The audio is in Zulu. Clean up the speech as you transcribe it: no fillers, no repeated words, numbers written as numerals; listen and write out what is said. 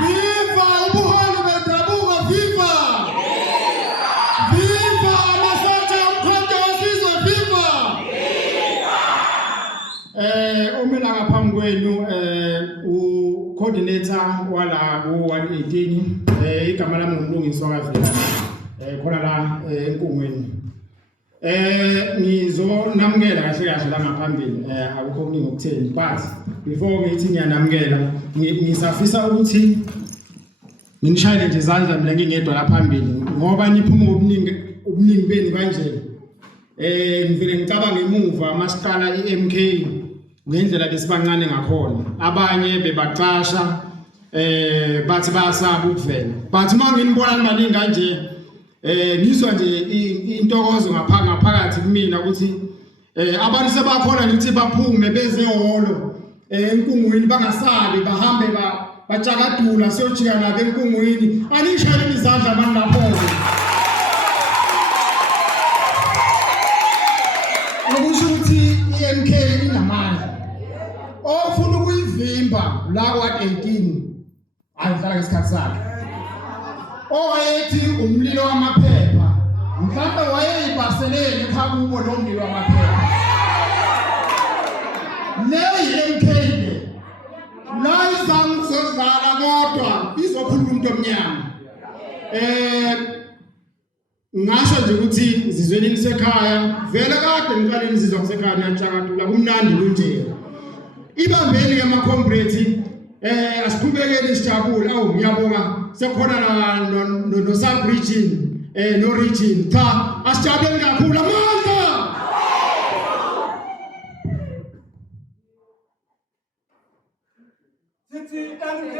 Viva ubuholi bendabuko, viva! Viva amasosha omkhonto wesizwe, viva! Umina ngaphambi kwenu u-coordinator wala ku-118 igama lami ngumlungiswa kaVela khona la enkungweni. Ngizonamukela kahle kahle la ngaphambili akukho okuningi okutheni, but before ngithi ngiyanamukela ngisafisa ukuthi nginishayele nje izandla mina ngingedwa la phambili ngoba niphuma ngobuningi benu kanje. Ngivele ngicabanga emuva masiqala iMK ngendlela besibancane ngakhona, abanye bebacasha bathi bayasaba ukuvela, but manginibona nimaningi kanje ngizwa nje intokozo ngaphakathi kumina ukuthi abantu sebakhona ngithi baphume beze ehholo enkungwini, bangasabi bahambe bajakadula siyojika nabo enkungwini. Anishayele izandla manje lapho okusho ukuthi iMK inamandla. Ofuna ukuyivimba la kwa-18 ayidlala ngesikhathi sakhe. Owayethi umlilo wamaphepha mhlawumbe wayeyibaselele ekhaya lo mlilo wamaphepha. Le iMK la izangu zodlala kodwa izokhuluma umuntu omnyama. Ngasho nje ukuthi izizweni lisekhaya vele kade ngiqale izizwa ngisekhaya ngiyajakadula kumnandi kunje. Ibambeni ke comrades asiqhubekele sijabule. Awu ngiyabonga sekhona no sub region no region cha asijabuleni kakhulu amandla. Sithi MK